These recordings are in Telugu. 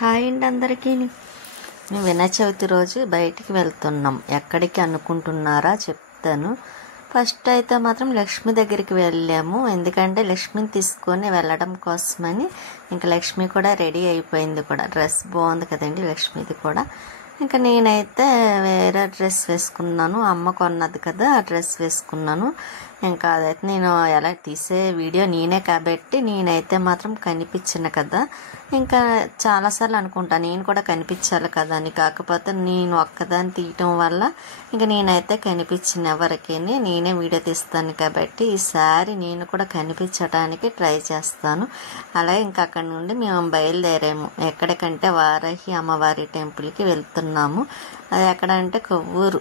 హాయ్ అండి అందరికీ. మేము వినాయక చవితి రోజు బయటికి వెళ్తున్నాం. ఎక్కడికి అనుకుంటున్నారా చెప్తాను. ఫస్ట్ అయితే మాత్రం లక్ష్మి దగ్గరికి వెళ్ళాము. ఎందుకంటే లక్ష్మిని తీసుకొని వెళ్ళడం కోసమని. ఇంకా లక్ష్మి కూడా రెడీ అయిపోయింది కూడా. డ్రెస్ బాగుంది కదండి లక్ష్మిది కూడా. ఇంకా నేనైతే వేరే డ్రెస్ వేసుకున్నాను. అమ్మ కొన్నది కదా ఆ డ్రెస్ వేసుకున్నాను. ఇంకా అదైతే నేను ఎలా తీసే వీడియో నేనే కాబట్టి నేనైతే మాత్రం కనిపించను కదా. ఇంకా చాలాసార్లు అనుకుంటాను నేను కూడా కనిపించాలి కదా అని. కాకపోతే నేను ఒక్కదాన్ని తీయటం వల్ల ఇంకా నేనైతే కనిపించిన ఎవరికి నేనే వీడియో తీస్తాను కాబట్టి ఈసారి నేను కూడా కనిపించడానికి ట్రై చేస్తాను. అలాగే ఇంకా అక్కడ నుండి మేము బయలుదేరాము. ఎక్కడికంటే వారాహి అమ్మవారి టెంపుల్కి వెళ్తున్నాము. అది ఎక్కడంటే కొవ్వూరు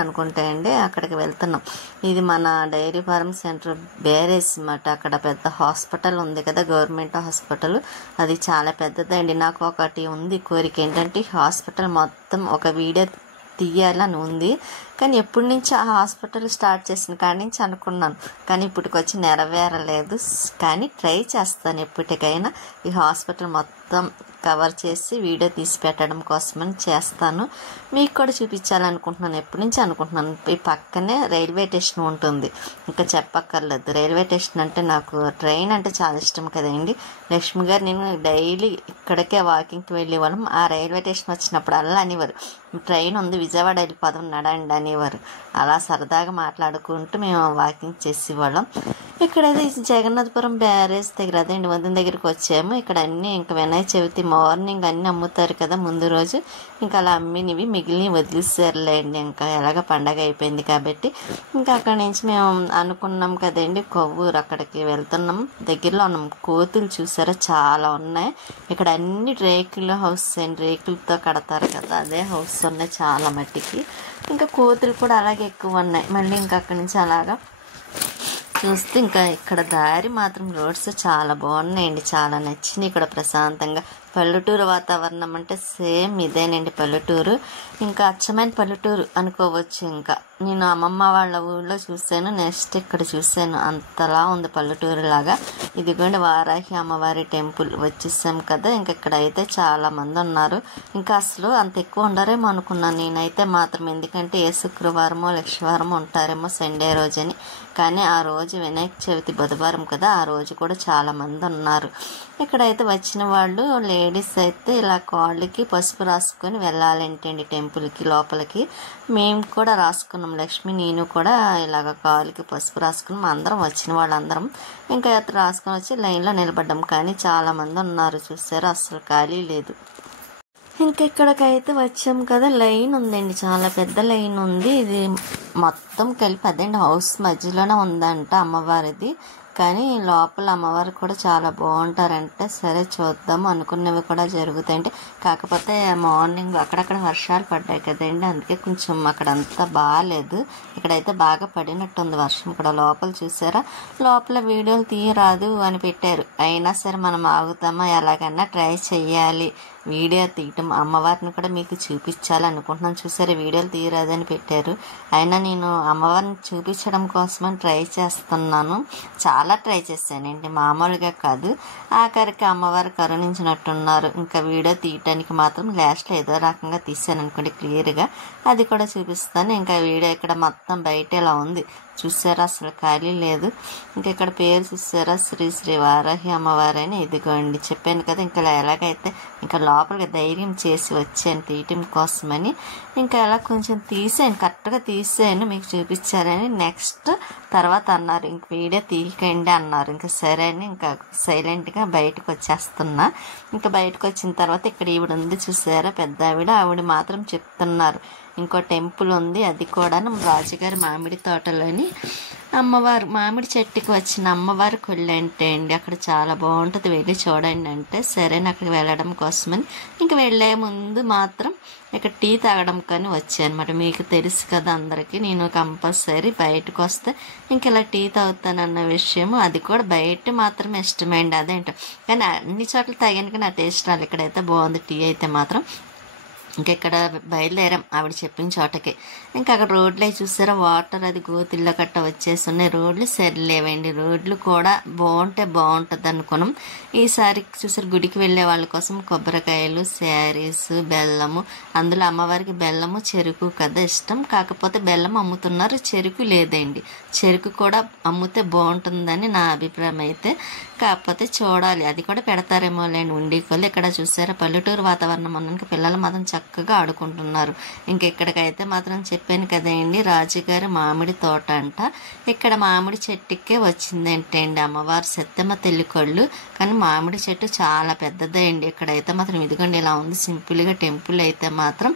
అనుకుంటాయండి. అక్కడికి వెళ్తున్నాం. ఇది మన డైరీ ఫార్మ్ సెంటర్ బ్యారేజ్ అన్నమాట. అక్కడ పెద్ద హాస్పిటల్ ఉంది కదా, గవర్నమెంట్ హాస్పిటల్. అది చాలా పెద్దదండి. నాకు ఒకటి ఉంది కోరిక, ఏంటంటే హాస్పిటల్ మొత్తం ఒక వీడియో తీయాలని ఉంది. కానీ ఎప్పటి నుంచి ఆ హాస్పిటల్ స్టార్ట్ చేసిన కాడి నుంచి అనుకున్నాను, కానీ ఇప్పటికొచ్చి నెరవేరలేదు. కానీ ట్రై చేస్తాను ఎప్పటికైనా ఈ హాస్పిటల్ మొత్తం కవర్ చేసి వీడియో తీసి పెట్టడం కోసమని చేస్తాను. మీకు కూడా చూపించాలనుకుంటున్నాను, ఎప్పటి నుంచి అనుకుంటున్నాను. ఈ పక్కనే రైల్వే స్టేషన్ ఉంటుంది, ఇంకా చెప్పక్కర్లేదు. రైల్వే స్టేషన్ అంటే నాకు ట్రైన్ అంటే చాలా ఇష్టం కదండి. లక్ష్మి గారు నేను డైలీ ఇక్కడికే వాకింగ్కి వెళ్ళేవాళ్ళం. ఆ రైల్వే స్టేషన్ వచ్చినప్పుడు అలా అనేవారు, ట్రైన్ ఉంది విజయవాడ వెళ్ళిపోదాం నడండి అనేవారు. అలా సరదాగా మాట్లాడుకుంటూ మేము వాకింగ్ చేసేవాళ్ళం. ఇక్కడైతే జగన్నాథపురం బ్యారేజ్ దగ్గర అదేంటి వదిన దగ్గరికి వచ్చాము. ఇక్కడ అన్నీ ఇంకా వినాయక చవితి మార్నింగ్ అన్నీ అమ్ముతారు కదా ముందు రోజు. ఇంకా అలా అమ్మినవి మిగిలినవి వదిలేసారులేండి. ఇంకా ఎలాగ పండగ అయిపోయింది కాబట్టి ఇంకా అక్కడి నుంచి మేము అనుకున్నాం కదండి కొవ్వూరు, అక్కడికి వెళ్తున్నాం. దగ్గరలో ఉన్నాం. కోతులు చూసారా చాలా ఉన్నాయి. ఇక్కడ అన్ని రేకుల హౌస్ అండి, రేకులతో కడతారు కదా అదే హౌస్ ఉన్నాయి చాలా మట్టికి. ఇంకా కోతులు కూడా అలాగే ఎక్కువ ఉన్నాయి. మళ్ళీ ఇంకా అక్కడి నుంచి అలాగా చూస్తే ఇంకా ఇక్కడ దారి మాత్రం రోడ్స్ చాలా బాగున్నాయండి, చాలా నచ్చినాయి. ఇక్కడ ప్రశాంతంగా పల్లెటూరు వాతావరణం అంటే సేమ్ ఇదేనండి పల్లెటూరు. ఇంకా అచ్చమైన పల్లెటూరు అనుకోవచ్చు. ఇంకా నేను అమ్మమ్మ వాళ్ళ ఊళ్ళో చూశాను, నెక్స్ట్ ఇక్కడ చూశాను. అంతలా ఉంది పల్లెటూరు లాగా. ఇదిగోండి వారాహి అమ్మవారి టెంపుల్ వచ్చేసాం కదా. ఇంకా ఇక్కడ అయితే చాలా మంది ఉన్నారు. ఇంకా అసలు అంత ఎక్కువ ఉండరేమో అనుకున్నాను నేనైతే మాత్రం, ఎందుకంటే ఏ శుక్రవారమో లక్షవారమో ఉంటారేమో సండే రోజని. కానీ ఆ రోజు వినాయక చవితి బుధవారం కదా, ఆ రోజు కూడా చాలా మంది ఉన్నారు. ఇక్కడైతే వచ్చిన వాళ్ళు లేడీస్ అయితే ఇలా కాళ్ళకి పసుపు రాసుకొని వెళ్ళాలంటండి టెంపుల్కి లోపలికి. మేము కూడా రాసుకున్నాం, లక్ష్మి నేను కూడా ఇలాగ కాళ్ళకి పసుపు రాసుకుని అందరం వచ్చిన వాళ్ళందరం ఇంకా రాసుకొని వచ్చి లైన్లో నిలబడ్డాం. కానీ చాలా మంది ఉన్నారు చూసారు, అస్సలు ఖాళీ లేదు. ఇంకా ఇక్కడికైతే వచ్చాం కదా, లైన్ ఉందండి, చాలా పెద్ద లైన్ ఉంది. ఇది మొత్తం కలిపి అదేంటి హౌస్ మధ్యలోనే ఉందంట అమ్మవారిది. కానీ లోపల అమ్మవారు కూడా చాలా బాగుంటారంటే సరే చూద్దాము అనుకున్నవి కూడా జరుగుతాయంటే. కాకపోతే మార్నింగ్ అక్కడక్కడ వర్షాలు పడ్డాయి కదండి, అందుకే కొంచెం అక్కడంతా బాగాలేదు. ఇక్కడైతే బాగా పడినట్టుంది వర్షం కూడా. లోపల చూసారా, లోపల వీడియోలు తీయరాదు అని పెట్టారు. అయినా సరే మనం ఆగుతామా, ఎలాగన్నా ట్రై చెయ్యాలి వీడియో తీయటం. అమ్మవారిని కూడా మీకు చూపించాలి అనుకుంటున్నాను. చూసారా వీడియోలు తీయరాదని పెట్టారు, అయినా నేను అమ్మవారిని చూపించడం కోసమని ట్రై చేస్తున్నాను. చాలా ట్రై చేశానండి, మామూలుగా కాదు. ఆఖరికి అమ్మవారు కరుణించినట్టున్నారు. ఇంకా వీడియో తీయటానికి మాత్రం లాస్ట్లో ఏదో రకంగా తీసాను అనుకోండి క్లియర్గా, అది కూడా చూపిస్తాను. ఇంకా వీడియో ఇక్కడ మొత్తం బయట ఇలా ఉంది చూసారా, అసలు ఖాళీ లేదు. ఇంకా ఇక్కడ పేరు చూసారా, శ్రీ శ్రీ వారాహి అమ్మవారు అని. ఇదిగోండి చెప్పాను కదా. ఇంకా ఎలాగైతే ఇంకా లోపలికి ధైర్యం చేసి వచ్చాను తీయటం కోసమని. ఇంకా అలా కొంచెం తీసాను, కరెక్ట్గా తీసాను మీకు చూపించారని. నెక్స్ట్ తర్వాత అన్నారు ఇంక వీడియో తీయకండి అన్నారు. ఇంకా సరే అని ఇంకా సైలెంట్గా బయటకు వచ్చేస్తున్నా. ఇంకా బయటకు వచ్చిన తర్వాత ఇక్కడ ఈవిడ ఉంది చూసారా పెద్ద ఆవిడ మాత్రం చెప్తున్నారు ఇంకో టెంపుల్ ఉంది, అది కూడా రాజుగారి మామిడి తోటలోని అమ్మవారు మామిడి చెట్టుకి వచ్చిన అమ్మవారి కొల్లంటే అండి. అక్కడ చాలా బాగుంటుంది, వెళ్ళి చూడండి అంటే సరే అక్కడికి వెళ్ళడం కోసమని ఇంకా వెళ్ళే ముందు మాత్రం ఇక్కడ టీ తాగడం కానీ వచ్చాయి అనమాట. మీకు తెలుసు కదా అందరికీ, నేను కంపల్సరీ బయటకు వస్తే ఇంక ఇలా టీ తాగుతానన్న విషయము. అది కూడా బయట మాత్రం ఇష్టమైంది అదేంటో. కానీ అన్ని చోట్ల తాగాను కానీ ఆ టేస్ట్ రాలి. ఇక్కడైతే బాగుంది టీ అయితే మాత్రం. ఇంకా ఇక్కడ బయలుదేరాం ఆవిడ చెప్పిన చోటకి. ఇంకా అక్కడ రోడ్లు అవి చూసారా, వాటర్ అది గోతిల్లో కట్ట వచ్చేసి ఉన్నాయి. రోడ్లు సరిలేవండి, రోడ్లు కూడా బాగుంటుంది అనుకున్నాం. ఈసారి చూసారు గుడికి వెళ్ళే వాళ్ళ కోసం కొబ్బరికాయలు, శారీస్, బెల్లము. అందులో అమ్మవారికి బెల్లము చెరుకు కదా ఇష్టం, కాకపోతే బెల్లం అమ్ముతున్నారు, చెరుకు లేదండి. చెరుకు కూడా అమ్మితే బాగుంటుందని నా అభిప్రాయం అయితే. కాకపోతే చూడాలి, అది కూడా పెడతారేమో లేండి ఉండీకోళ్ళు. ఇక్కడ చూసారా పల్లెటూరు వాతావరణం ఉన్నాక పిల్లలు మాత్రం చక్కగా ఆడుకుంటున్నారు. ఇంకెక్కడికైతే మాత్రం చెప్పాను కదండి, రాజుగారి మామిడి తోట అంట. ఇక్కడ మామిడి చెట్టుకే వచ్చిందంటండి అమ్మవారు సత్యమ్మ తల్లి కళ్ళు. కానీ మామిడి చెట్టు చాలా పెద్దదే అండి. ఇక్కడైతే మాత్రం ఇదిగోండి ఇలా ఉంది సింపుల్గా. టెంపుల్ అయితే మాత్రం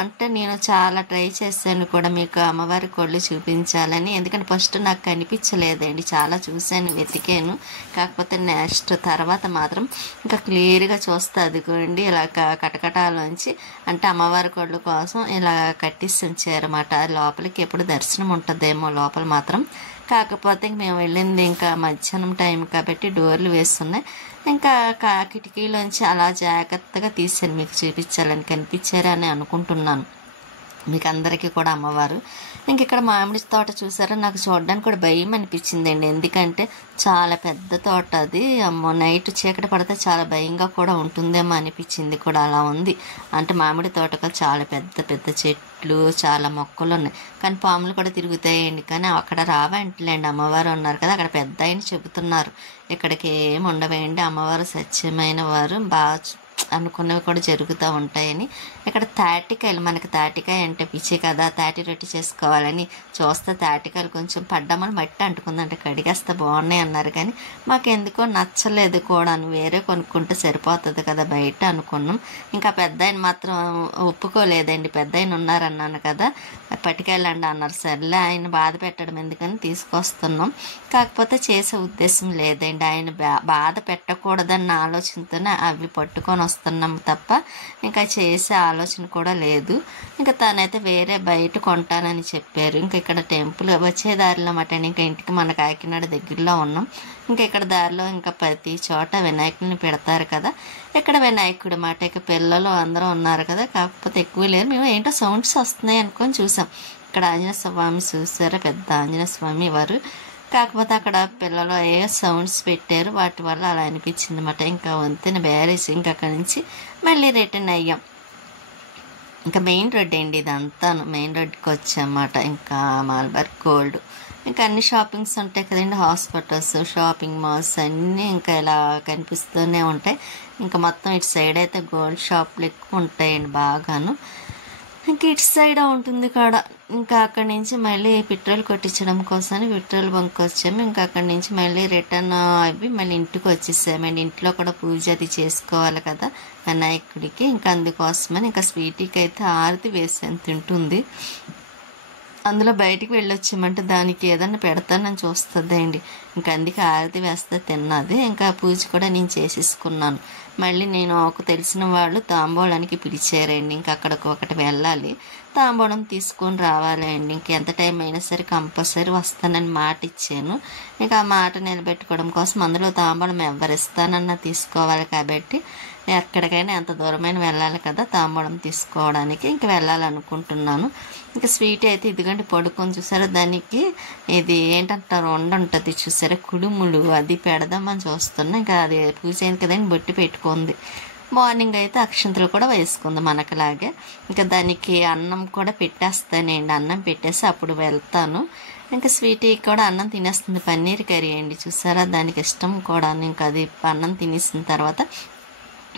అంటే నేను చాలా ట్రై చేశాను కూడా మీకు అమ్మవారి కొళ్ళు చూపించాలని. ఎందుకంటే ఫస్ట్ నాకు కనిపించలేదండి, చాలా చూశాను, వెతికాను. కాకపోతే నెక్స్ట్ తర్వాత మాత్రం ఇంకా క్లియర్గా చూస్తే అదిగోండి ఇలా కటకటాలోంచి అంటే అమ్మవారి కొళ్ళు కోసం ఇలా కట్టిసి ఉంచారన్నమాట. లోపలికి ఎప్పుడు దర్శనం ఉంటుందేమో లోపల మాత్రం. కాకపోతే మేము వెళ్ళింది ఇంకా మధ్యాహ్నం టైం కాబట్టి డోర్లు వేస్తున్నాయి. ఇంకా కిటికీలోంచి అలా జాగ్రత్తగా తీసాను మీకు చూపించాలని. కనిపించారని అనుకుంటున్నాను మీకు అందరికీ కూడా అమ్మవారు. ఇంక ఇక్కడ మామిడి తోట చూసారా, నాకు చూడడానికి కూడా భయం అనిపించిందండి. ఎందుకంటే చాలా పెద్ద తోట అది. అమ్మో నైట్ చీకటి పడితే చాలా భయంగా కూడా ఉంటుందేమో అనిపించింది కూడా. అలా ఉంది అంటే మామిడి తోటకు చాలా పెద్ద పెద్ద చెట్లు, చాలా మొక్కలు ఉన్నాయి. కానీ పాములు కూడా తిరుగుతాయండి. కానీ అక్కడ రావంటలేండి, అమ్మవారు ఉన్నారు కదా అక్కడ పెద్ద ఆయన చెబుతున్నారు. ఇక్కడికి ఏమి ఉండవేయండి, అమ్మవారు సత్యమైన వారు, బాగా అనుకున్నవి కూడా జరుగుతూ ఉంటాయని. ఇక్కడ తాటికాయలు, మనకి తాటికాయ అంటే పిచ్చి కదా, తాటి రొట్టి చేసుకోవాలని చూస్తే తాటికాయలు కొంచెం పడ్డామని మట్టి అంటుకుందంటే కడిగేస్తే బాగున్నాయి అన్నారు. కానీ మాకెందుకో నచ్చలేదు కూడా, వేరే కొనుక్కుంటే సరిపోతుంది కదా బయట అనుకున్నాం. ఇంకా పెద్ద ఆయన మాత్రం ఒప్పుకోలేదండి. పెద్ద ఆయన ఉన్నారన్నాను కదా, పట్టుకెళ్ళండి అన్నారు. సర్లే ఆయన బాధ పెట్టడం ఎందుకని తీసుకొస్తున్నాం. కాకపోతే చేసే ఉద్దేశం లేదండి, ఆయన బాధ పెట్టకూడదన్న ఆలోచనతోనే అవి పట్టుకొని వస్తున్నాం తప్ప ఇంకా చేసే ఆలోచన కూడా లేదు. ఇంకా తనైతే వేరే బయట కొంటానని చెప్పారు. ఇంకా ఇక్కడ టెంపుల్ వచ్చే దారిలో మాట. ఇంకా ఇంటికి మన కాకినాడ దగ్గరలో ఉన్నాం. ఇంకా ఇక్కడ దారిలో ఇంకా ప్రతి చోట వినాయకుడిని పెడతారు కదా, ఇక్కడ వినాయకుడు మాట. ఇక పిల్లలు అందరూ ఉన్నారు కదా, కాకపోతే ఎక్కువ లేరు. మేము ఏంటో సౌండ్స్ వస్తున్నాయి అనుకొని చూసాం. ఇక్కడ ఆంజనేయ స్వామి చూసారా, పెద్ద ఆంజనేయ స్వామి వారు. కాకపోతే అక్కడ పిల్లలు ఏ సౌండ్స్ పెట్టారు, వాటి వల్ల అలా అనిపించింది అన్నమాట. ఇంకా వంతెన బ్యారేజ్. ఇంకా అక్కడి నుంచి మళ్ళీ రిటర్న్ అయ్యాం. ఇంకా మెయిన్ రోడ్ అండి ఇదంతా, మెయిన్ రోడ్కి వచ్చామన్నమాట. ఇంకా మలబార్ గోల్డ్, ఇంకా అన్ని షాపింగ్స్ ఉంటాయి కదండి, హాస్పిటల్స్, షాపింగ్ మాల్స్ అన్నీ ఇంకా ఇలా కనిపిస్తూనే ఉంటాయి. ఇంకా మొత్తం ఇటు సైడ్ అయితే గోల్డ్ షాపులు ఎక్కువ ఉంటాయండి బాగాను. ఇంక ఇటు సైడ్ ఉంటుంది కూడా. ఇంకా అక్కడి నుంచి మళ్ళీ పెట్రోల్ కొట్టించడం కోసమని పెట్రోల్ బంక్ వచ్చాము. ఇంకా అక్కడి నుంచి మళ్ళీ రిటర్న్ అవి మళ్ళీ ఇంటికి వచ్చేసామండి. ఇంట్లో కూడా పూజ అది చేసుకోవాలి కదా వినాయకుడికి. ఇంకా అందుకోసమని ఇంకా స్వీటీకి అయితే ఆరతి వేసాను, తింటుంది. అందులో బయటికి వెళ్ళొచ్చామంటే దానికి ఏదన్నా పెడతానని చూస్తుందండి. ఇంకా అందుకే ఆరతి వేస్తే తిన్నది. ఇంకా పూజ కూడా నేను చేసేసుకున్నాను. మళ్ళీ నేను ఒక తెలిసిన వాళ్ళు తాంబూలానికి పిలిచారండి. ఇంకా అక్కడికి ఒకటి వెళ్ళాలి, తాంబూలం తీసుకొని రావాలండి. ఇంకెంత టైం అయినా సరే కంపల్సరీ వస్తానని మాట ఇచ్చాను. ఇంకా ఆ మాట నిలబెట్టుకోవడం కోసం అందులో తాంబూలం ఎవరిస్తానన్నా తీసుకోవాలి కాబట్టి ఎక్కడికైనా ఎంత దూరమైన వెళ్ళాలి కదా తాంబూలం తీసుకోవడానికి. ఇంక వెళ్ళాలనుకుంటున్నాను. ఇంకా స్వీట్ అయితే ఇదిగండి పడుకొని చూసారా, దానికి ఇది ఏంటంటారు వండ ఉంటుంది చూసారా, కుడుములు, అది పెడదామని చూస్తున్నా. ఇంకా అది పూజ అయింది కదండి, బొట్టి పెట్టుకుంది. మార్నింగ్ అయితే అక్షంతలు కూడా వేసుకుంది మనకులాగే. ఇంకా దానికి అన్నం కూడా పెట్టేస్తానండి, అన్నం పెట్టేసి అప్పుడు వెళ్తాను. ఇంకా స్వీటీ కూడా అన్నం తినేస్తుంది, పన్నీర్ కర్రీ అండి చూసారా, దానికి ఇష్టం కూడా. ఇంకా అది అన్నం తినేసిన తర్వాత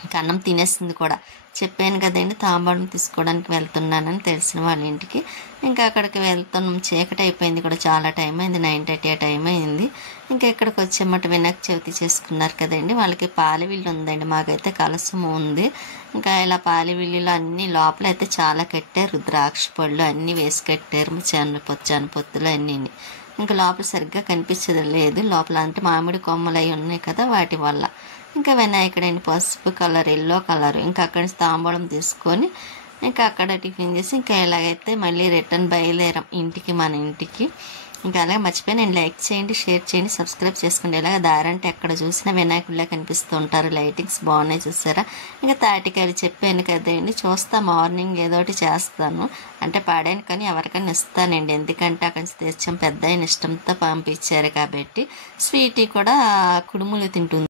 ఇంకా అన్నం తినేస్తుంది కూడా. చెప్పాను కదండి తాంబూలం తీసుకోవడానికి వెళ్తున్నానని తెలిసిన వాళ్ళ ఇంటికి. ఇంకా అక్కడికి వెళ్తున్నాం. చీకటి అయిపోయింది కూడా, చాలా టైం అయింది, 9:30 టైం అయింది. ఇంకా ఇక్కడికి వచ్చేమాట వినాయక చవితి చేసుకున్నారు కదండి, వాళ్ళకి పాలవిల్లు ఉందండి, మాకైతే కలసము ఉంది. ఇంకా ఇలా పాలవిల్లులో అన్ని లోపల అయితే చాలా కట్టారు, ద్రాక్ష పళ్ళు అన్నీ వేసి కట్టారు, చెనపొత్తులు అన్నీ. ఇంకా లోపల సరిగ్గా కనిపించదు లేదు, లోపల అంటే మామిడి కొమ్మలు అవి ఉన్నాయి కదా వాటి వల్ల. ఇంకా వినాయకుడైన పసుపు కలర్, ఎల్లో కలర్. ఇంకా అక్కడి నుంచి తాంబూలం తీసుకొని ఇంకా అక్కడ టిఫిన్ చేసి ఇంకా ఎలాగైతే మళ్ళీ రిటర్న్ బయలుదేరాం ఇంటికి, మన ఇంటికి. ఇంకా అలాగే మర్చిపోయి నేను లైక్ చేయండి, షేర్ చేయండి, సబ్స్క్రైబ్ చేసుకోండి. ఇలాగ దారంటే ఎక్కడ చూసినా వినాయకుడిలా కనిపిస్తూ ఉంటారు. లైటింగ్స్ బాగున్నాయి చూసారా. ఇంకా తాటికాయలు చెప్పాను కదండి, చూస్తా మార్నింగ్ ఏదోటి చేస్తాను, అంటే పాడాను కానీ ఎవరికైనా ఇస్తానండి. ఎందుకంటే అక్కడి తెచ్చాం, పెద్ద ఆయన ఇష్టంతో పంపించారు కాబట్టి. స్వీటీ కూడా కుడుములు తింటుంది.